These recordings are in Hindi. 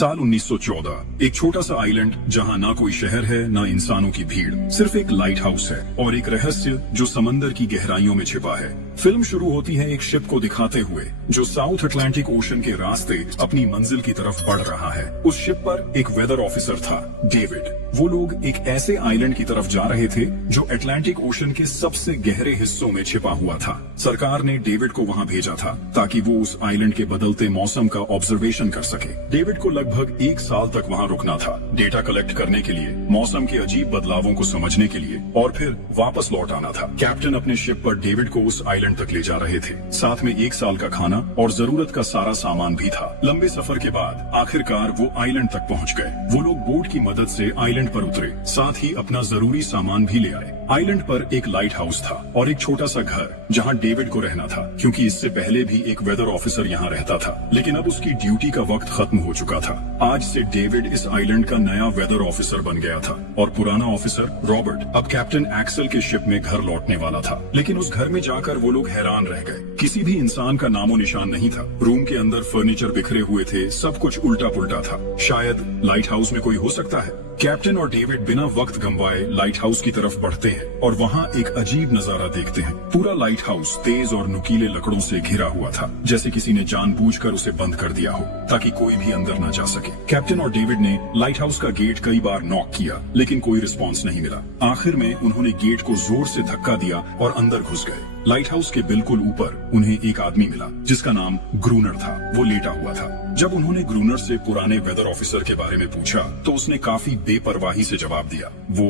साल 1914, एक छोटा सा आइलैंड जहां ना कोई शहर है ना इंसानों की भीड़, सिर्फ एक लाइट हाउस है और एक रहस्य जो समंदर की गहराइयों में छिपा है। फिल्म शुरू होती है एक शिप को दिखाते हुए जो साउथ अटलांटिक ओशन के रास्ते अपनी मंजिल की तरफ बढ़ रहा है। उस शिप पर एक वेदर ऑफिसर था, डेविड। वो लोग एक ऐसे आइलैंड की तरफ जा रहे थे जो अटलांटिक ओशन के सबसे गहरे हिस्सों में छिपा हुआ था। सरकार ने डेविड को वहां भेजा था ताकि वो उस आइलैंड के बदलते मौसम का ऑब्जर्वेशन कर सके। डेविड को लगभग 1 साल तक वहां रुकना था, डेटा कलेक्ट करने के लिए, मौसम के अजीब बदलावों को समझने के लिए और फिर वापस लौट आना था। कैप्टन अपने शिप पर डेविड को उस आइलैंड तक ले जा रहे थे, साथ में 1 साल का खाना और जरूरत का सारा सामान भी था। लंबे सफर के बाद आखिरकार वो आइलैंड तक पहुंच गए। वो लोग बोट की मदद से आइलैंड पर उतरे, साथ ही अपना जरूरी सामान भी ले आए। आइलैंड पर एक लाइट हाउस था और एक छोटा सा घर जहां डेविड को रहना था, क्योंकि इससे पहले भी एक वेदर ऑफिसर यहाँ रहता था, लेकिन अब उसकी ड्यूटी का वक्त खत्म हो चुका था। आज से डेविड इस आइलैंड का नया वेदर ऑफिसर बन गया था और पुराना ऑफिसर रॉबर्ट अब कैप्टन एक्सेल के शिप में घर लौटने वाला था। लेकिन उस घर में जाकर वो लोग हैरान रह गए। किसी भी इंसान का नामो निशान नहीं था। रूम के अंदर फर्नीचर बिखरे हुए थे, सब कुछ उल्टा पुल्टा था। शायद लाइट हाउस में कोई हो सकता है। कैप्टन और डेविड बिना वक्त गंवाए लाइट हाउस की तरफ बढ़ते हैं और वहाँ एक अजीब नजारा देखते हैं। पूरा लाइट हाउस तेज और नुकीले लकड़ों से घिरा हुआ था, जैसे किसी ने जानबूझकर उसे बंद कर दिया हो ताकि कोई भी अंदर न जा सके। कैप्टन और डेविड ने लाइट हाउस का गेट कई बार नॉक किया, लेकिन कोई रिस्पॉन्स नहीं मिला। आखिर में उन्होंने गेट को जोर से धक्का दिया और अंदर घुस गए। लाइट हाउस के बिल्कुल ऊपर उन्हें एक आदमी मिला जिसका नाम ग्रूनर था। वो लेटा हुआ था। जब उन्होंने ग्रूनर से पुराने वेदर ऑफिसर के बारे में पूछा तो उसने काफी बेपरवाही से जवाब दिया, वो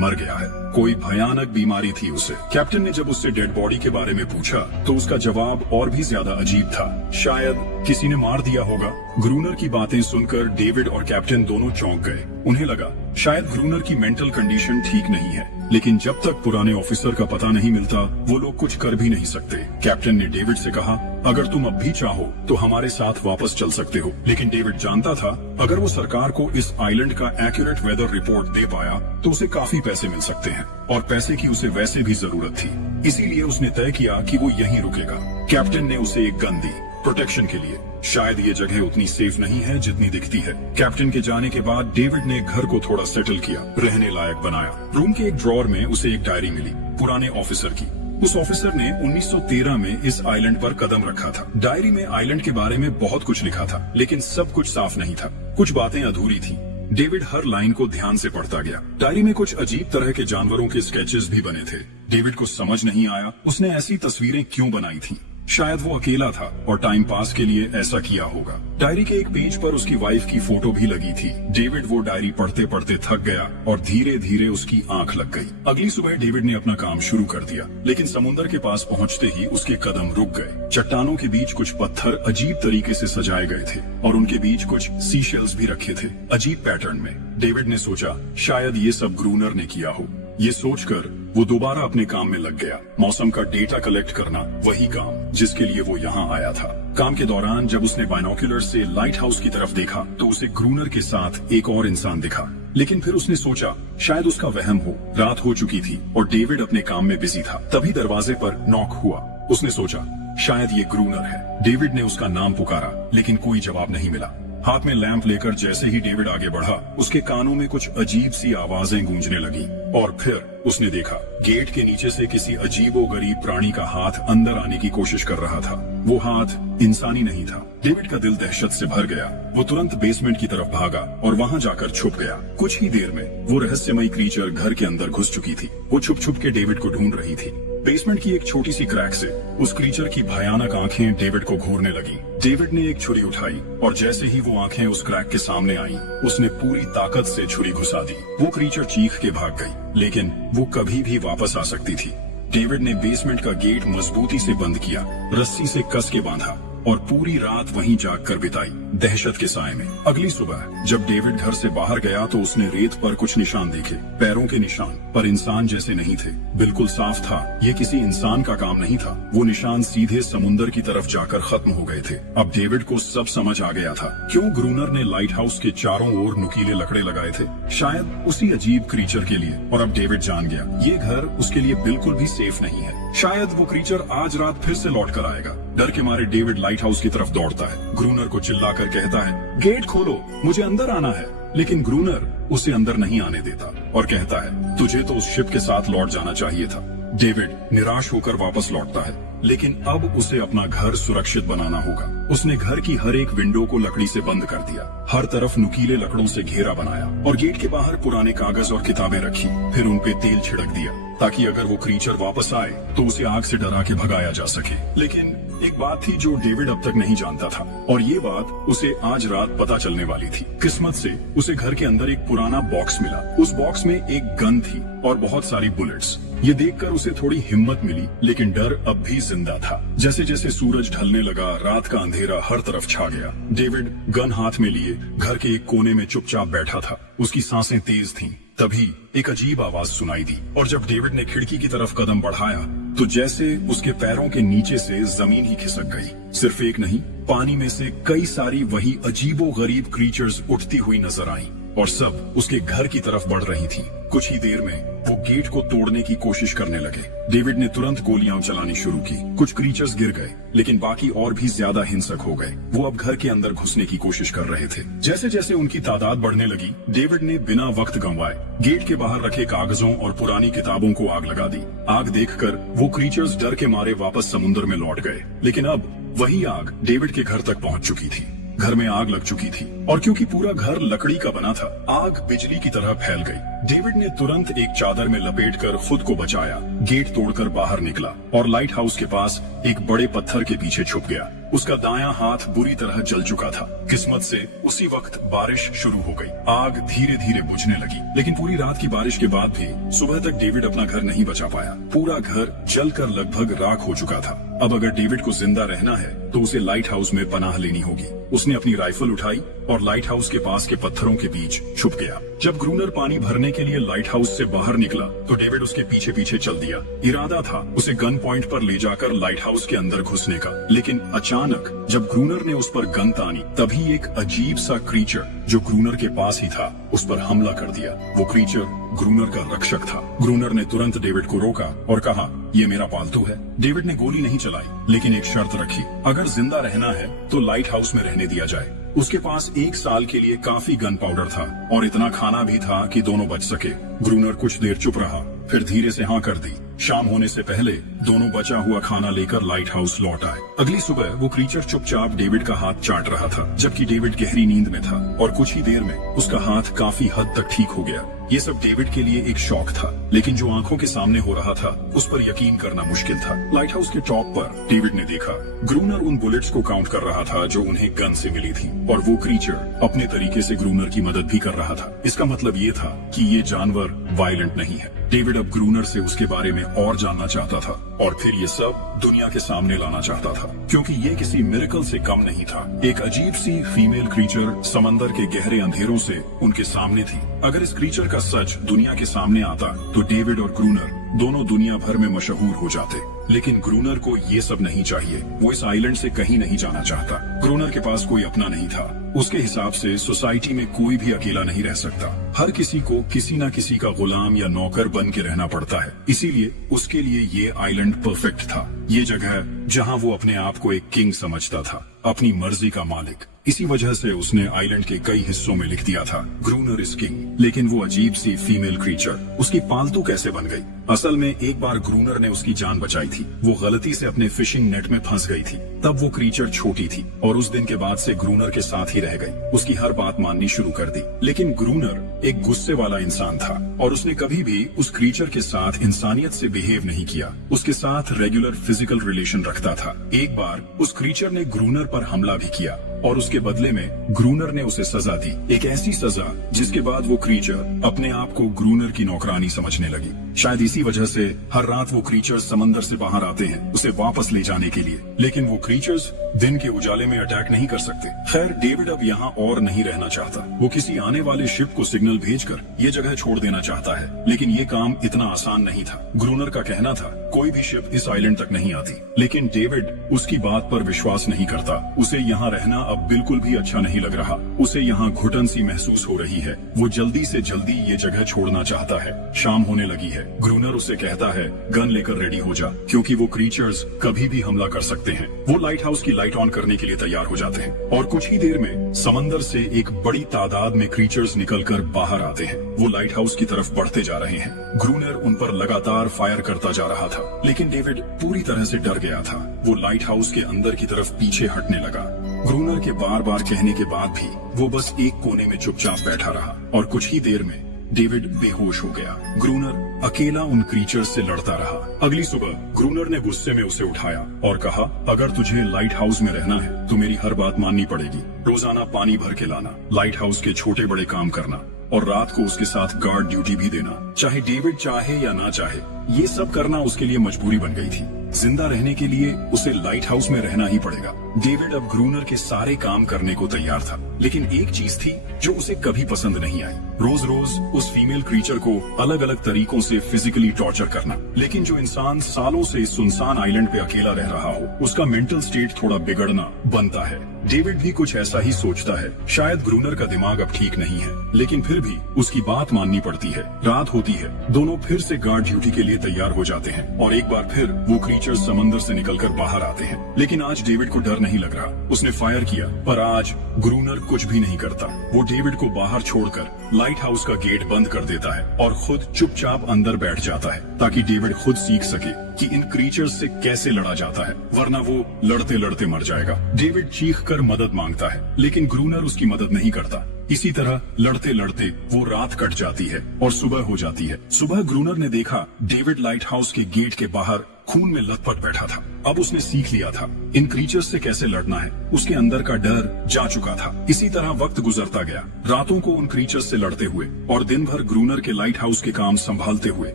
मर गया है, कोई भयानक बीमारी थी उसे। कैप्टन ने जब उससे डेड बॉडी के बारे में पूछा तो उसका जवाब और भी ज्यादा अजीब था, शायद किसी ने मार दिया होगा। ग्रूनर की बातें सुनकर डेविड और कैप्टन दोनों चौंक गए। उन्हें लगा शायद ग्रूनर की मेंटल कंडीशन ठीक नहीं है, लेकिन जब तक पुराने ऑफिसर का पता नहीं मिलता वो लोग कुछ कर भी नहीं सकते। कैप्टन ने डेविड से कहा, अगर तुम अब भी चाहो तो हमारे साथ वापस चल सकते हो। लेकिन डेविड जानता था अगर वो सरकार को इस आइलैंड का एक्यूरेट वेदर रिपोर्ट दे पाया तो उसे काफी पैसे मिल सकते हैं और पैसे की उसे वैसे भी जरूरत थी। इसीलिए उसने तय किया कि वो यहीं रुकेगा। कैप्टन ने उसे एक गन दी प्रोटेक्शन के लिए। शायद ये जगह उतनी सेफ नहीं है जितनी दिखती है। कैप्टन के जाने के बाद डेविड ने घर को थोड़ा सेटल किया, रहने लायक बनाया। रूम के एक ड्रॉर में उसे एक डायरी मिली पुराने ऑफिसर की। उस ऑफिसर ने 1913 में इस आइलैंड पर कदम रखा था। डायरी में आइलैंड के बारे में बहुत कुछ लिखा था, लेकिन सब कुछ साफ नहीं था। कुछ बातें अधूरी थी। डेविड हर लाइन को ध्यान से पढ़ता गया। डायरी में कुछ अजीब तरह के जानवरों के स्केचेस भी बने थे। डेविड को समझ नहीं आया उसने ऐसी तस्वीरें क्यों बनाई थी। शायद वो अकेला था और टाइम पास के लिए ऐसा किया होगा। डायरी के एक पेज पर उसकी वाइफ की फोटो भी लगी थी। डेविड वो डायरी पढ़ते पढ़ते थक गया और धीरे धीरे उसकी आंख लग गई। अगली सुबह डेविड ने अपना काम शुरू कर दिया, लेकिन समुद्र के पास पहुंचते ही उसके कदम रुक गए। चट्टानों के बीच कुछ पत्थर अजीब तरीके से सजाए गए थे और उनके बीच कुछ सीशेल्स भी रखे थे, अजीब पैटर्न में। डेविड ने सोचा शायद ये सब ग्रूनर ने किया हो। ये सोचकर वो दोबारा अपने काम में लग गया। मौसम का डेटा कलेक्ट करना, वही काम जिसके लिए वो यहाँ आया था। काम के दौरान जब उसने बाइनोक्यूलर से लाइट हाउस की तरफ देखा तो उसे ग्रूनर के साथ एक और इंसान दिखा, लेकिन फिर उसने सोचा शायद उसका वहम हो। रात हो चुकी थी और डेविड अपने काम में बिजी था। तभी दरवाजे पर नॉक हुआ। उसने सोचा शायद ये ग्रूनर है। डेविड ने उसका नाम पुकारा, लेकिन कोई जवाब नहीं मिला। हाथ में लैंप लेकर जैसे ही डेविड आगे बढ़ा, उसके कानों में कुछ अजीब सी आवाजें गूंजने लगी और फिर उसने देखा गेट के नीचे से किसी अजीबोगरीब प्राणी का हाथ अंदर आने की कोशिश कर रहा था। वो हाथ इंसानी नहीं था। डेविड का दिल दहशत से भर गया। वो तुरंत बेसमेंट की तरफ भागा और वहां जाकर छुप गया। कुछ ही देर में वो रहस्यमयी क्रीचर घर के अंदर घुस चुकी थी। वो छुप छुप के डेविड को ढूंढ रही थी। बेसमेंट की एक छोटी सी क्रैक से उस क्रीचर की भयानक आंखें डेविड को घूरने लगी। डेविड ने एक छुरी उठाई और जैसे ही वो आंखें उस क्रैक के सामने आईं, उसने पूरी ताकत से छुरी घुसा दी। वो क्रीचर चीख के भाग गई, लेकिन वो कभी भी वापस आ सकती थी। डेविड ने बेसमेंट का गेट मजबूती से बंद किया, रस्सी से कस के बांधा और पूरी रात वहीं जागकर बिताई, दहशत के साए में। अगली सुबह जब डेविड घर से बाहर गया तो उसने रेत पर कुछ निशान देखे, पैरों के निशान, पर इंसान जैसे नहीं थे। बिल्कुल साफ था ये किसी इंसान का काम नहीं था। वो निशान सीधे समुंदर की तरफ जाकर खत्म हो गए थे। अब डेविड को सब समझ आ गया था क्यों ग्रूनर ने लाइट हाउस के चारों ओर नुकीले लकड़े लगाए थे, शायद उसी अजीब क्रीचर के लिए। और अब डेविड जान गया ये घर उसके लिए बिल्कुल भी सेफ नहीं है। शायद वो क्रीचर आज रात फिर से लौट कर आएगा। डर के मारे डेविड लाइट हाउस की तरफ दौड़ता है। ग्रूनर को चिल्लाकर कहता है, गेट खोलो, मुझे अंदर आना है। लेकिन ग्रूनर उसे अंदर नहीं आने देता और कहता है, तुझे तो उस शिप के साथ लौट जाना चाहिए था। डेविड निराश होकर वापस लौटता है, लेकिन अब उसे अपना घर सुरक्षित बनाना होगा। उसने घर की हर एक विंडो को लकड़ी से बंद कर दिया, हर तरफ नुकीले लकड़ों से घेरा बनाया और गेट के बाहर पुराने कागज और किताबें रखी। फिर उनपे तेल छिड़क दिया ताकि अगर वो क्रीचर वापस आए तो उसे आग से डरा के भगाया जा सके। लेकिन एक बात थी जो डेविड अब तक नहीं जानता था, और ये बात उसे आज रात पता चलने वाली थी। किस्मत से उसे घर के अंदर एक पुराना बॉक्स मिला। उस बॉक्स में एक गन थी और बहुत सारी बुलेट्स। ये देखकर उसे थोड़ी हिम्मत मिली, लेकिन डर अब भी जिंदा था। जैसे जैसे सूरज ढलने लगा, रात का अंधेरा हर तरफ छा गया। डेविड गन हाथ में लिए घर के एक कोने में चुपचाप बैठा था। उसकी सांसें तेज थीं। तभी एक अजीब आवाज सुनाई दी, और जब डेविड ने खिड़की की तरफ कदम बढ़ाया तो जैसे उसके पैरों के नीचे से जमीन ही खिसक गई। सिर्फ एक नहीं, पानी में से कई सारी वही अजीबोगरीब क्रीचर्स उठती हुई नजर आईं, और सब उसके घर की तरफ बढ़ रही थीं। कुछ ही देर में वो गेट को तोड़ने की कोशिश करने लगे। डेविड ने तुरंत गोलियां चलानी शुरू की। कुछ क्रीचर्स गिर गए, लेकिन बाकी और भी ज्यादा हिंसक हो गए। वो अब घर के अंदर घुसने की कोशिश कर रहे थे। जैसे जैसे उनकी तादाद बढ़ने लगी, डेविड ने बिना वक्त गंवाए गेट के बाहर रखे कागजों और पुरानी किताबों को आग लगा दी। आग देखकर वो क्रीचर्स डर के मारे वापस समुद्र में लौट गए। लेकिन अब वही आग डेविड के घर तक पहुंच चुकी थी। घर में आग लग चुकी थी, और क्योंकि पूरा घर लकड़ी का बना था, आग बिजली की तरह फैल गई। डेविड ने तुरंत एक चादर में लपेटकर खुद को बचाया, गेट तोड़कर बाहर निकला और लाइट हाउस के पास एक बड़े पत्थर के पीछे छुप गया। उसका दायां हाथ बुरी तरह जल चुका था। किस्मत से उसी वक्त बारिश शुरू हो गई। आग धीरे धीरे बुझने लगी, लेकिन पूरी रात की बारिश के बाद भी सुबह तक डेविड अपना घर नहीं बचा पाया। पूरा घर जलकर लगभग राख हो चुका था। अब अगर डेविड को जिंदा रहना है तो उसे लाइट हाउस में पनाह लेनी होगी। उसने अपनी राइफल उठाई और लाइट हाउस के पास के पत्थरों के बीच छुप गया। जब ग्रूनर पानी भरने के लिए लाइट हाउस से बाहर निकला तो डेविड उसके पीछे पीछे चल दिया। इरादा था उसे गन पॉइंट पर ले जाकर लाइट हाउस के अंदर घुसने का, लेकिन अचानक जब ग्रूनर ने उस पर गन तानी, तभी एक अजीब सा क्रीचर जो ग्रूनर के पास ही था उस पर हमला कर दिया। वो क्रीचर ग्रूनर का रक्षक था। ग्रूनर ने तुरंत डेविड को रोका और कहा, ये मेरा पालतू है। डेविड ने गोली नहीं चलाई, लेकिन एक शर्त रखी, अगर जिंदा रहना है तो लाइट हाउस में रहने दिया जाए। उसके पास 1 साल के लिए काफी गन पाउडर था और इतना खाना भी था कि दोनों बच सके। ग्रूनर कुछ देर चुप रहा, फिर धीरे से हाँ कर दी। शाम होने से पहले दोनों बचा हुआ खाना लेकर लाइट हाउस लौट आए। अगली सुबह वो क्रीचर चुपचाप डेविड का हाथ चाट रहा था, जबकि डेविड गहरी नींद में था, और कुछ ही देर में उसका हाथ काफी हद तक ठीक हो गया। ये सब डेविड के लिए एक शौक था, लेकिन जो आंखों के सामने हो रहा था उस पर यकीन करना मुश्किल था। लाइट हाउस के टॉप पर डेविड ने देखा ग्रूनर उन बुलेट्स को काउंट कर रहा था जो उन्हें गन से मिली थी, और वो क्रीचर अपने तरीके से ग्रूनर की मदद भी कर रहा था। इसका मतलब ये था कि ये जानवर वायलेंट नहीं है। डेविड अब ग्रूनर से उसके बारे में और जानना चाहता था, और फिर ये सब दुनिया के सामने लाना चाहता था, क्योंकि ये किसी मिरेकल से कम नहीं था। एक अजीब सी फीमेल क्रीचर समंदर के गहरे अंधेरों से उनके सामने थी। अगर इस क्रीचर का सच दुनिया के सामने आता तो डेविड और ग्रूनर दोनों दुनिया भर में मशहूर हो जाते। लेकिन ग्रूनर को ये सब नहीं चाहिए। वो इस आइलैंड से कहीं नहीं जाना चाहता। ग्रूनर के पास कोई अपना नहीं था। उसके हिसाब से सोसाइटी में कोई भी अकेला नहीं रह सकता। हर किसी को किसी न किसी का गुलाम या नौकर बन के रहना पड़ता है। इसीलिए उसके लिए ये आइलैंड परफेक्ट था। ये जगह जहाँ वो अपने आप को एक किंग समझता था, अपनी मर्जी का मालिक। इसी वजह से उसने आइलैंड के कई हिस्सों में लिख दिया था, ग्रूनर इज किंग। लेकिन वो अजीब सी फीमेल क्रीचर उसकी पालतू कैसे बन गई? असल में एक बार ग्रूनर ने उसकी जान बचाई थी। वो गलती से अपने फिशिंग नेट में फंस गई थी। तब वो क्रीचर छोटी थी और उस दिन के बाद से ग्रूनर के साथ ही रह गई। उसकी हर बात माननी शुरू कर दी। लेकिन ग्रूनर एक गुस्से वाला इंसान था और उसने कभी भी उस क्रीचर के साथ इंसानियत से बिहेव नहीं किया। उसके साथ रेगुलर फिजिकल रिलेशन रखता था। एक बार उस क्रीचर ने ग्रूनर पर हमला भी किया और उसके बदले में ग्रूनर ने उसे सजा दी, एक ऐसी सजा जिसके बाद वो क्रीचर अपने आप को ग्रूनर की नौकरानी समझने लगी। शायद इसी वजह से हर रात वो क्रीचर्स समंदर से बाहर आते हैं उसे वापस ले जाने के लिए। लेकिन वो क्रीचर्स दिन के उजाले में अटैक नहीं कर सकते। खैर, डेविड अब यहाँ और नहीं रहना चाहता। वो किसी आने वाले शिप को सिग्नल भेजकर ये जगह छोड़ देना चाहता है, लेकिन ये काम इतना आसान नहीं था। ग्रूनर का कहना था कोई भी शिप इस आइलैंड तक नहीं आती। लेकिन डेविड उसकी बात पर विश्वास नहीं करता। उसे यहाँ रहना अब बिल्कुल भी अच्छा नहीं लग रहा। उसे यहाँ घुटन सी महसूस हो रही है। वो जल्दी से जल्दी ये जगह छोड़ना चाहता है। शाम होने लगी है। ग्रूनर उसे कहता है गन लेकर रेडी हो जा, क्योंकि वो क्रीचर्स कभी भी हमला कर सकते हैं। वो लाइट हाउस की लाइट ऑन करने के लिए तैयार हो जाते हैं और कुछ ही देर में समंदर से एक बड़ी तादाद में क्रीचर्स निकलकर बाहर आते हैं। वो लाइट हाउस की तरफ बढ़ते जा रहे हैं। ग्रूनर उन पर लगातार फायर करता जा रहा था, लेकिन डेविड पूरी तरह से डर गया था। वो लाइट हाउस के अंदर की तरफ पीछे हटने लगा। ग्रूनर के बार बार कहने के बाद भी वो बस एक कोने में चुपचाप बैठा रहा और कुछ ही देर में डेविड बेहोश हो गया। ग्रूनर अकेला उन क्रीचर्स से लड़ता रहा। अगली सुबह ग्रूनर ने गुस्से में उसे उठाया और कहा, अगर तुझे लाइट हाउस में रहना है तो मेरी हर बात माननी पड़ेगी। रोजाना पानी भर के लाना, लाइट हाउस के छोटे बड़े काम करना और रात को उसके साथ गार्ड ड्यूटी भी देना। चाहे डेविड चाहे या ना चाहे, ये सब करना उसके लिए मजबूरी बन गई थी। जिंदा रहने के लिए उसे लाइट हाउस में रहना ही पड़ेगा। डेविड अब ग्रूनर के सारे काम करने को तैयार था, लेकिन एक चीज थी जो उसे कभी पसंद नहीं आई। रोज रोज उस फीमेल क्रीचर को अलग अलग तरीकों से फिजिकली टॉर्चर करना। लेकिन जो इंसान सालों से इस सुनसान आइलैंड पे अकेला रह रहा हो, उसका मेंटल स्टेट थोड़ा बिगड़ना बनता है। डेविड भी कुछ ऐसा ही सोचता है। शायद ग्रूनर का दिमाग अब ठीक नहीं है, लेकिन फिर भी उसकी बात माननी पड़ती है। रात होती है। दोनों फिर से गार्ड ड्यूटी के लिए तैयार हो जाते हैं और एक बार फिर वो क्रीचर्स समंदर से निकलकर बाहर आते हैं। लेकिन आज डेविड को डर नहीं लग रहा। उसने फायर किया, पर आज ग्रूनर कुछ भी नहीं करता। वो डेविड को बाहर छोड़कर लाइट हाउस का गेट बंद कर देता है और खुद चुपचाप अंदर बैठ जाता है, ताकि डेविड खुद सीख सके कि इन क्रीचर्स से कैसे लड़ा जाता है, वरना वो लड़ते लड़ते मर जाएगा। डेविड चीख कर मदद मांगता है, लेकिन ग्रूनर उसकी मदद नहीं करता। इसी तरह लड़ते लड़ते वो रात कट जाती है और सुबह हो जाती है। सुबह ग्रूनर ने देखा डेविड लाइट हाउस के गेट के बाहर खून में लथपथ बैठा था। अब उसने सीख लिया था इन क्रीचर्स से कैसे लड़ना है। उसके अंदर का डर जा चुका था। इसी तरह वक्त गुजरता गया, रातों को उन क्रीचर्स से लड़ते हुए और दिन भर ग्रूनर के लाइट हाउस के काम संभालते हुए।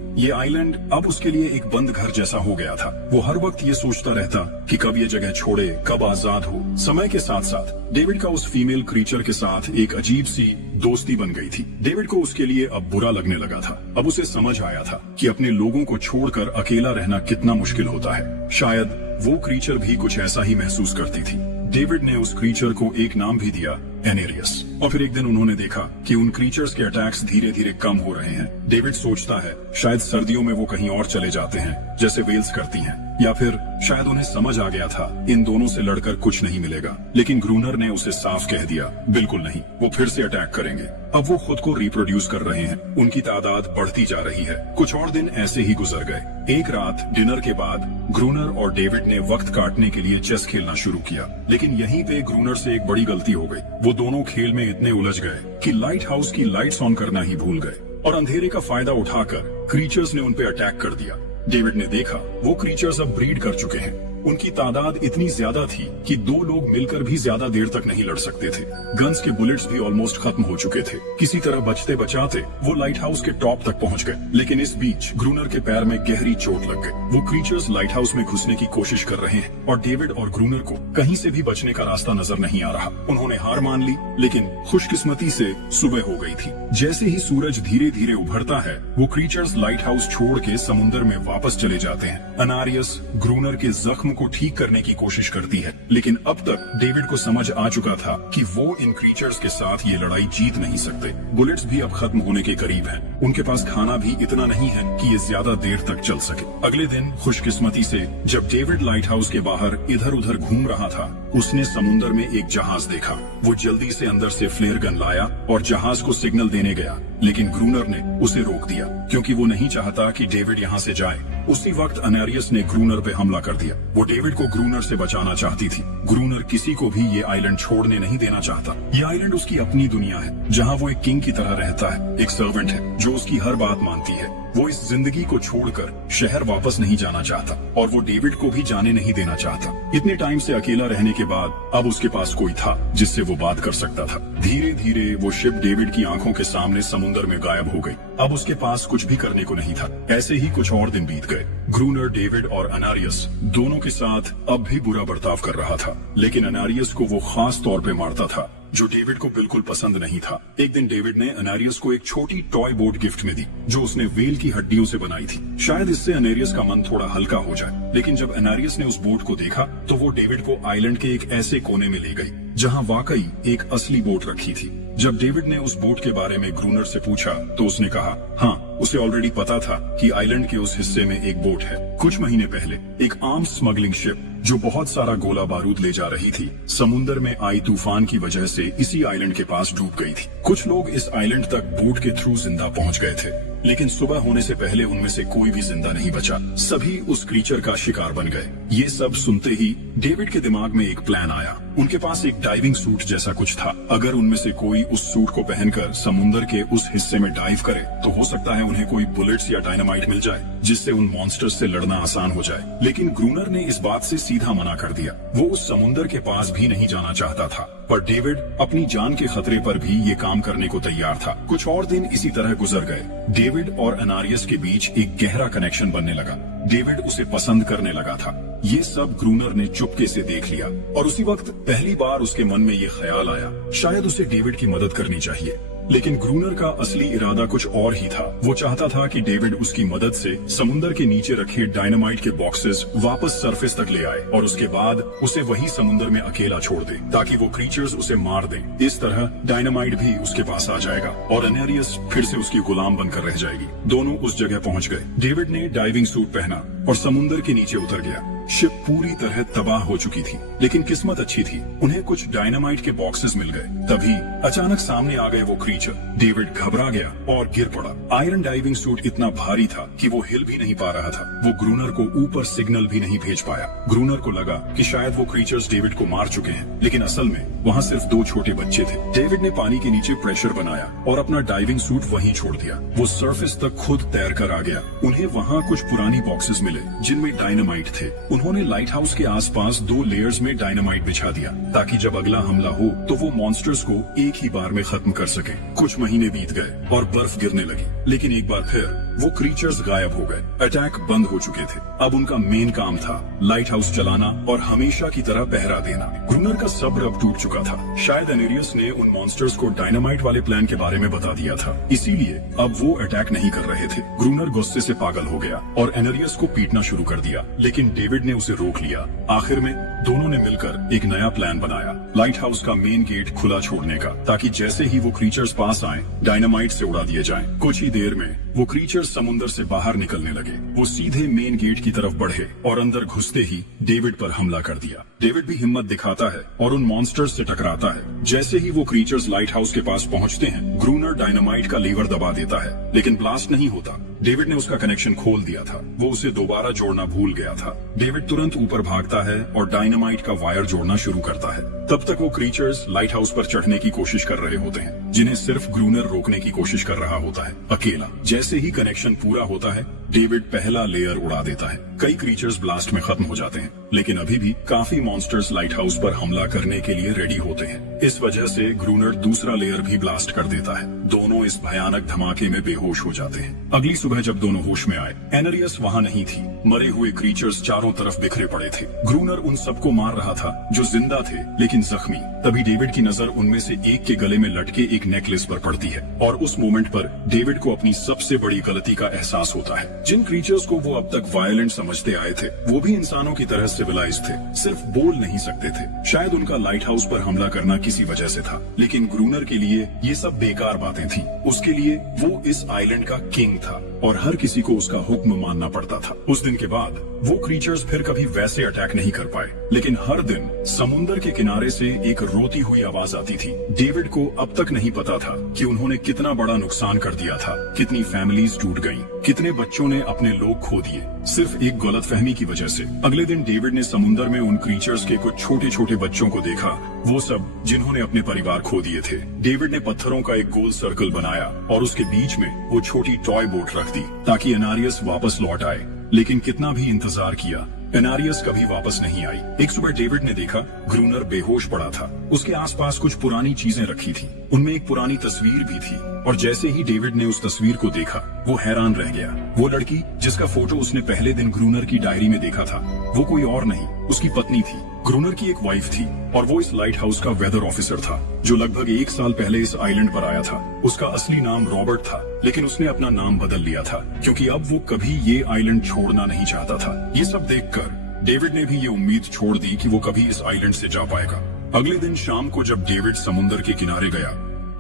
ये आइलैंड अब उसके लिए एक बंद घर जैसा हो गया था। वो हर वक्त ये सोचता रहता कि कब ये जगह छोड़े, कब आजाद हो। समय के साथ साथ डेविड का उस फीमेल क्रीचर के साथ एक अजीब सी दोस्ती बन गई थी। डेविड को उसके लिए अब बुरा लगने लगा था। अब उसे समझ आया था कि अपने लोगों को छोड़कर अकेला रहना कितना मुश्किल होता है। शायद वो क्रीचर भी कुछ ऐसा ही महसूस करती थी। डेविड ने उस क्रीचर को एक नाम भी दिया, एनेरियस। और फिर एक दिन उन्होंने देखा कि उन क्रीचर्स के अटैक्स धीरे धीरे कम हो रहे हैं। डेविड सोचता है शायद सर्दियों में वो कहीं और चले जाते हैं, जैसे वेल्स करती हैं, या फिर शायद उन्हें समझ आ गया था इन दोनों से लड़कर कुछ नहीं मिलेगा। लेकिन ग्रूनर ने उसे साफ कह दिया, बिल्कुल नहीं, वो फिर से अटैक करेंगे। अब वो खुद को रिप्रोड्यूस कर रहे हैं। उनकी तादाद बढ़ती जा रही है। कुछ और दिन ऐसे ही गुजर गए। एक रात डिनर के बाद ग्रूनर और डेविड ने वक्त काटने के लिए चेस खेलना शुरू किया, लेकिन यहीं पे ग्रूनर से एक बड़ी गलती हो गई। वो दोनों खेल में इतने उलझ गए कि लाइट हाउस की लाइट्स ऑन करना ही भूल गए और अंधेरे का फायदा उठाकर क्रीचर्स ने उन पे अटैक कर दिया। डेविड ने देखा वो क्रीचर्स अब ब्रीड कर चुके हैं। उनकी तादाद इतनी ज्यादा थी कि दो लोग मिलकर भी ज्यादा देर तक नहीं लड़ सकते थे। गन्स के बुलेट्स भी ऑलमोस्ट खत्म हो चुके थे। किसी तरह बचते बचाते वो लाइट हाउस के टॉप तक पहुंच गए, लेकिन इस बीच ग्रूनर के पैर में गहरी चोट लग गई। वो क्रीचर्स लाइट हाउस में घुसने की कोशिश कर रहे हैं और डेविड और ग्रूनर को कहीं से भी बचने का रास्ता नजर नहीं आ रहा। उन्होंने हार मान ली, लेकिन खुशकिस्मती से सुबह हो गई थी। जैसे ही सूरज धीरे धीरे उभरता है, वो क्रीचर्स लाइट हाउस छोड़ के समुद्र में वापस चले जाते हैं। अनारियस ग्रूनर के जख्म को ठीक करने की कोशिश करती है, लेकिन अब तक डेविड को समझ आ चुका था कि वो इन क्रीचर्स के साथ ये लड़ाई जीत नहीं सकते। बुलेट्स भी अब खत्म होने के करीब हैं। उनके पास खाना भी इतना नहीं है कि ये ज्यादा देर तक चल सके। अगले दिन खुशकिस्मती से जब डेविड लाइट हाउस के बाहर इधर उधर घूम रहा था, उसने समुद्र में एक जहाज देखा। वो जल्दी से अंदर से फ्लेयर गन लाया और जहाज को सिग्नल देने गया, लेकिन ग्रूनर ने उसे रोक दिया क्योंकि वो नहीं चाहता कि डेविड यहाँ से जाए। उसी वक्त अनारियस ने ग्रूनर पे हमला कर दिया। वो डेविड को ग्रूनर से बचाना चाहती थी। ग्रूनर किसी को भी ये आइलैंड छोड़ने नहीं देना चाहता। ये आइलैंड उसकी अपनी दुनिया है, जहाँ वो एक किंग की तरह रहता है, एक सर्वेंट है जो उसकी हर बात मानती है। वो इस जिंदगी को छोड़कर शहर वापस नहीं जाना चाहता और वो डेविड को भी जाने नहीं देना चाहता। इतने टाइम से अकेला रहने के बाद अब उसके पास कोई था जिससे वो बात कर सकता था। धीरे धीरे वो शिप डेविड की आंखों के सामने समुद्र में गायब हो गई। अब उसके पास कुछ भी करने को नहीं था। ऐसे ही कुछ और दिन बीत गए। ग्रूनर, डेविड और अनारियस दोनों के साथ अब भी बुरा बर्ताव कर रहा था, लेकिन अनारियस को वो खास तौर पे मारता था। जो डेविड को बिल्कुल पसंद नहीं था। एक दिन डेविड ने अनेरियस को एक छोटी टॉय बोट गिफ्ट में दी जो उसने व्हेल की हड्डियों से बनाई थी। शायद इससे अनेरियस का मन थोड़ा हल्का हो जाए, लेकिन जब अनेरियस ने उस बोट को देखा तो वो डेविड को आइलैंड के एक ऐसे कोने में ले गई जहाँ वाकई एक असली बोट रखी थी। जब डेविड ने उस बोट के बारे में ग्रूनर से पूछा तो उसने कहा हाँ, उसे ऑलरेडी पता था कि आइलैंड के उस हिस्से में एक बोट है। कुछ महीने पहले एक आर्म्स स्मगलिंग शिप जो बहुत सारा गोला बारूद ले जा रही थी, समुद्र में आई तूफान की वजह से इसी आइलैंड के पास डूब गई थी। कुछ लोग इस आइलैंड तक बोट के थ्रू जिंदा पहुंच गए थे, लेकिन सुबह होने से पहले उनमें से कोई भी जिंदा नहीं बचा। सभी उस क्रीचर का शिकार बन गए। ये सब सुनते ही डेविड के दिमाग में एक प्लान आया। उनके पास एक डाइविंग सूट जैसा कुछ था। अगर उनमें से कोई उस सूट को पहनकर समुद्र के उस हिस्से में डाइव करे तो हो सकता है उन्हें कोई बुलेट्स या डायनामाइट मिल जाए जिससे उन मॉन्स्टर्स से लड़ना आसान हो जाए। लेकिन ग्रूनर ने इस बात से सीधा मना कर दिया। वो उस समुद्र के पास भी नहीं जाना चाहता था, पर डेविड अपनी जान के खतरे पर भी ये काम करने को तैयार था। कुछ और दिन इसी तरह गुजर गए। डेविड और अनेरियस के बीच एक गहरा कनेक्शन बनने लगा। डेविड उसे पसंद करने लगा था। ये सब ग्रूनर ने चुपके से देख लिया और उसी वक्त पहली बार उसके मन में ये ख्याल आया, शायद उसे डेविड की मदद करनी चाहिए। लेकिन ग्रूनर का असली इरादा कुछ और ही था। वो चाहता था कि डेविड उसकी मदद से समुद्र के नीचे रखे डायनामाइट के बॉक्सेस वापस सरफेस तक ले आए और उसके बाद उसे वही समुद्र में अकेला छोड़ दे ताकि वो क्रीचर्स उसे मार दें। इस तरह डायनामाइट भी उसके पास आ जाएगा और अनेरियस फिर से उसकी गुलाम बनकर रह जाएगी। दोनों उस जगह पहुंच गए। डेविड ने डाइविंग सूट पहना और समुद्र के नीचे उतर गया। शिप पूरी तरह तबाह हो चुकी थी, लेकिन किस्मत अच्छी थी। उन्हें कुछ डायनामाइट के बॉक्सेस मिल गए। तभी अचानक सामने आ गए वो क्रीचर। डेविड घबरा गया और गिर पड़ा। आयरन डाइविंग सूट इतना भारी था कि वो हिल भी नहीं पा रहा था। वो ग्रूनर को ऊपर सिग्नल भी नहीं भेज पाया। ग्रूनर को लगा कि शायद वो क्रीचर्स डेविड को मार चुके हैं, लेकिन असल में वहाँ सिर्फ 2 छोटे बच्चे थे। डेविड ने पानी के नीचे प्रेशर बनाया और अपना डाइविंग सूट वहीं छोड़ दिया। वो सरफेस तक खुद तैर कर आ गया। उन्हें वहाँ कुछ पुरानी बॉक्सेस मिले जिनमें डायनामाइट थे। उन्होंने लाइट हाउस के आसपास 2 लेयर्स में डायनामाइट बिछा दिया ताकि जब अगला हमला हो तो वो मॉन्स्टर्स को एक ही बार में खत्म कर सके। कुछ महीने बीत गए और बर्फ गिरने लगी, लेकिन एक बार फिर वो क्रीचर्स गायब हो गए। अटैक बंद हो चुके थे। अब उनका मेन काम था लाइट हाउस चलाना और हमेशा की तरह पहरा देना। ग्रूनर का सब्र अब टूट चुका था। शायद अनेरियस ने उन मॉन्स्टर्स को डायनामाइट वाले प्लान के बारे में बता दिया था, इसीलिए अब वो अटैक नहीं कर रहे थे। ग्रूनर गुस्से से पागल हो गया और अनेरियस को पीटना शुरू कर दिया, लेकिन डेविड ने उसे रोक लिया। आखिर में दोनों ने मिलकर एक नया प्लान बनाया, लाइट हाउस का मेन गेट खुला छोड़ने का, ताकि जैसे ही वो क्रीचर्स पास आए डायनामाइट से उड़ा दिए जाएं। कुछ ही देर में वो क्रीचर्स समुद्र से बाहर निकलने लगे। वो सीधे मेन गेट की तरफ बढ़े और अंदर घुसते ही डेविड पर हमला कर दिया। डेविड भी हिम्मत दिखाता है और उन मॉन्स्टर्स से टकराता है। जैसे ही वो क्रीचर्स लाइट हाउस के पास पहुंचते हैं, ग्रूनर डायनामाइट का लीवर दबा देता है, लेकिन ब्लास्ट नहीं होता। डेविड ने उसका कनेक्शन खोल दिया था। वो उसे दोबारा जोड़ना भूल गया था। डेविड तुरंत ऊपर भागता है और डायनामाइट का वायर जोड़ना शुरू करता है। तब तक वो क्रीचर्स लाइट हाउस पर चढ़ने की कोशिश कर रहे होते हैं, जिन्हें सिर्फ ग्रूनर रोकने की कोशिश कर रहा होता है, अकेला। जैसे ही कनेक्शन पूरा होता है, डेविड पहला लेयर उड़ा देता है। कई क्रीचर्स ब्लास्ट में खत्म हो जाते हैं, लेकिन अभी भी काफी मॉन्स्टर्स लाइट हाउस पर हमला करने के लिए रेडी होते हैं। इस वजह से ग्रूनर दूसरा लेयर भी ब्लास्ट कर देता है। दोनों इस भयानक धमाके में बेहोश हो जाते हैं। अगली सुबह जब दोनों होश में आए, एनेरियस वहाँ नहीं थी। मरे हुए क्रीचर्स चारों तरफ बिखरे पड़े थे। ग्रूनर उन सबको मार रहा था जो जिंदा थे लेकिन जख्मी। तभी डेविड की नजर उनमें से एक के गले में लटके एक नेकलेस पर पड़ती है और उस मोमेंट पर डेविड को अपनी सबसे बड़ी गलती का एहसास होता है। जिन क्रीचर्स को वो अब तक वायलेंट समझते आए थे, वो भी इंसानों की तरह सिविलाइज थे, सिर्फ बोल नहीं सकते थे। शायद उनका लाइट हाउस पर हमला करना किसी वजह से था, लेकिन ग्रूनर के लिए ये सब बेकार बातें थी। उसके लिए वो इस आइलैंड का किंग था और हर किसी को उसका हुक्म मानना पड़ता था। उस दिन के बाद वो क्रीचर्स फिर कभी वैसे अटैक नहीं कर पाए, लेकिन हर दिन समुद्र के किनारे से एक रोती हुई आवाज आती थी। डेविड को अब तक नहीं पता था कि उन्होंने कितना बड़ा नुकसान कर दिया था, कितनी फैमिलीज टूट गईं, कितने बच्चों ने अपने लोग खो दिए, सिर्फ एक गलतफहमी की वजह से। अगले दिन डेविड ने समुद्र में उन क्रीचर्स के कुछ छोटे छोटे बच्चों को देखा, वो सब जिन्होंने अपने परिवार खो दिए थे। डेविड ने पत्थरों का एक गोल सर्कल बनाया और उसके बीच में वो छोटी टॉय बोट रख दी ताकि अनेरियस वापस लौट आए। लेकिन कितना भी इंतजार किया, अनेरियस कभी वापस नहीं आई। एक सुबह डेविड ने देखा ग्रूनर बेहोश पड़ा था। उसके आसपास कुछ पुरानी चीजें रखी थी, उनमें एक पुरानी तस्वीर भी थी। और जैसे ही डेविड ने उस तस्वीर को देखा, वो हैरान रह गया। वो लड़की जिसका फोटो उसने पहले दिन ग्रूनर की डायरी में देखा था, वो कोई और नहीं उसकी पत्नी थी। ग्रूनर की एक वाइफ थी और वो इस लाइट हाउस का वेदर ऑफिसर था जो लगभग 1 साल पहले इस आइलैंड पर आया था। उसका असली नाम रॉबर्ट था, लेकिन उसने अपना नाम बदल लिया था क्योंकि अब वो कभी ये आइलैंड छोड़ना नहीं चाहता था। ये सब देखकर डेविड ने भी ये उम्मीद छोड़ दी कि वो कभी इस आइलैंड से जा पाएगा। अगले दिन शाम को जब डेविड समुंदर के किनारे गया,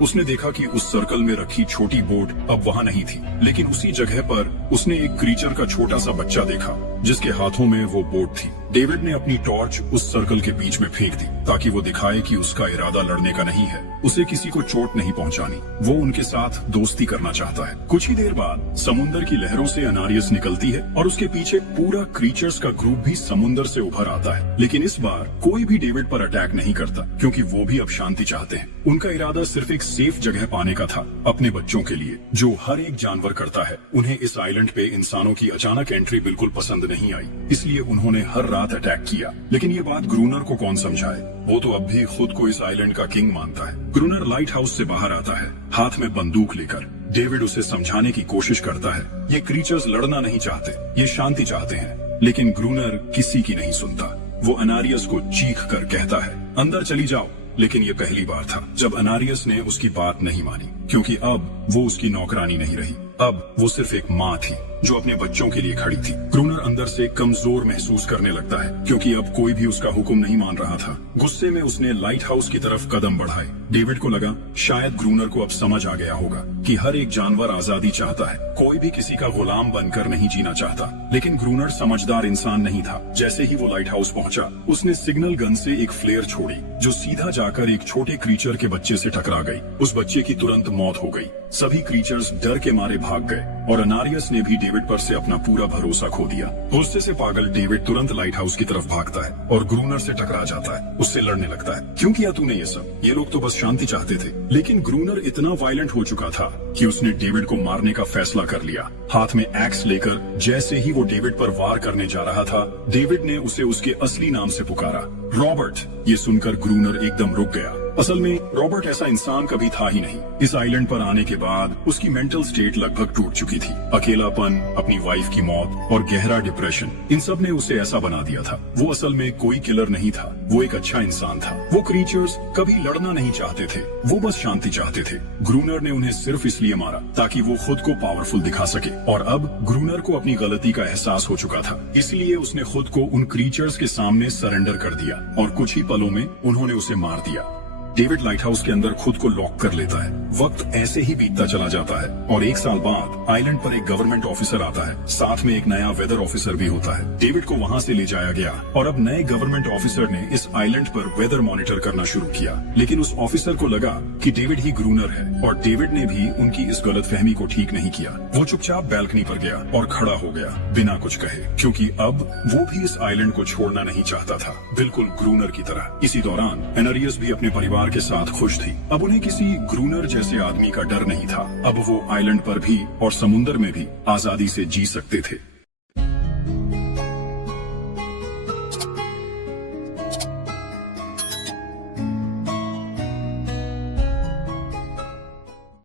उसने देखा कि उस सर्कल में रखी छोटी बोट अब वहाँ नहीं थी, लेकिन उसी जगह पर उसने एक क्रीचर का छोटा सा बच्चा देखा जिसके हाथों में वो बोट थी। डेविड ने अपनी टॉर्च उस सर्कल के बीच में फेंक दी ताकि वो दिखाए कि उसका इरादा लड़ने का नहीं है, उसे किसी को चोट नहीं पहुंचानी, वो उनके साथ दोस्ती करना चाहता है। कुछ ही देर बाद समुंदर की लहरों से अनारियस निकलती है और उसके पीछे पूरा क्रीचर्स का ग्रुप भी समुंदर से उभर आता है। लेकिन इस बार कोई भी डेविड पर अटैक नहीं करता क्योंकि वो भी अब शांति चाहते हैं। उनका इरादा सिर्फ एक सेफ जगह पाने का था अपने बच्चों के लिए, जो हर एक जानवर करता है। उन्हें इस आइलैंड पे इंसानों की अचानक एंट्री बिल्कुल पसंद नहीं आई, इसलिए उन्होंने हर रात अटैक किया। लेकिन ये बात ग्रूनर को कौन समझाए, वो तो अब भी खुद को इस आइलैंड का किंग मानता है। ग्रूनर लाइट हाउस से बाहर आता है हाथ में बंदूक लेकर। डेविड उसे समझाने की कोशिश करता है ये क्रीचर्स लड़ना नहीं चाहते, ये शांति चाहते हैं। लेकिन ग्रूनर किसी की नहीं सुनता। वो अनारियस को चीख कर कहता है अंदर चली जाओ। लेकिन ये पहली बार था जब अनारियस ने उसकी बात नहीं मानी, क्योंकि अब वो उसकी नौकरानी नहीं रही, अब वो सिर्फ एक माँ थी जो अपने बच्चों के लिए खड़ी थी। ग्रूनर अंदर से कमजोर महसूस करने लगता है क्योंकि अब कोई भी उसका हुक्म नहीं मान रहा था। गुस्से में उसने लाइट हाउस की तरफ कदम बढ़ाए। डेविड को लगा शायद ग्रूनर को अब समझ आ गया होगा कि हर एक जानवर आजादी चाहता है, कोई भी किसी का गुलाम बनकर नहीं जीना चाहता। लेकिन ग्रूनर समझदार इंसान नहीं था। जैसे ही वो लाइट हाउस पहुंचा, उसने सिग्नल गन से एक फ्लेयर छोड़ी जो सीधा जाकर एक छोटे क्रीचर के बच्चे से टकरा गई। उस बच्चे की तुरंत मौत हो गई। सभी क्रीचर्स डर के मारे भाग गए और अनारियस ने भी डेविड पर से अपना पूरा भरोसा खो दिया। गुस्से से पागल डेविड तुरंत लाइट हाउस की तरफ भागता है और ग्रूनर से टकरा जाता है, उससे लड़ने लगता है। क्यों किया तूने ये सब? ये लोग तो बस शांति चाहते थे। लेकिन ग्रूनर इतना वायलेंट हो चुका था कि उसने डेविड को मारने का फैसला कर लिया। हाथ में एक्स लेकर जैसे ही वो डेविड पर वार करने जा रहा था, डेविड ने उसे उसके असली नाम से पुकारा, रॉबर्ट। ये सुनकर ग्रूनर एकदम रुक गया। असल में रॉबर्ट ऐसा इंसान कभी था ही नहीं। इस आइलैंड पर आने के बाद उसकी मेंटल स्टेट लगभग टूट चुकी थी। अकेलापन, अपनी वाइफ की मौत और गहरा डिप्रेशन, इन सब ने उसे ऐसा बना दिया था। वो असल में कोई किलर नहीं था, वो एक अच्छा इंसान था। वो क्रीचर्स कभी लड़ना नहीं चाहते थे, वो बस शांति चाहते थे। ग्रूनर ने उन्हें सिर्फ इसलिए मारा ताकि वो खुद को पावरफुल दिखा सके। और अब ग्रूनर को अपनी गलती का एहसास हो चुका था, इसलिए उसने खुद को उन क्रीचर्स के सामने सरेंडर कर दिया और कुछ ही पलों में उन्होंने उसे मार दिया। डेविड लाइट हाउस के अंदर खुद को लॉक कर लेता है। वक्त ऐसे ही बीतता चला जाता है और 1 साल बाद आइलैंड पर एक गवर्नमेंट ऑफिसर आता है, साथ में एक नया वेदर ऑफिसर भी होता है। डेविड को वहाँ से ले जाया गया और अब नए गवर्नमेंट ऑफिसर ने इस आइलैंड पर वेदर मॉनिटर करना शुरू किया। लेकिन उस ऑफिसर को लगा कि डेविड ही ग्रूनर है और डेविड ने भी उनकी इस गलतफहमी को ठीक नहीं किया। वो चुपचाप बैल्कनी पर गया और खड़ा हो गया बिना कुछ कहे, क्योंकि अब वो भी इस आइलैंड को छोड़ना नहीं चाहता था, बिल्कुल ग्रूनर की तरह। इसी दौरान एनारियस भी अपने परिवार के साथ खुश थी। अब उन्हें किसी ग्रूनर जैसे आदमी का डर नहीं था। अब वो आइलैंड पर भी और समुंदर में भी आजादी से जी सकते थे।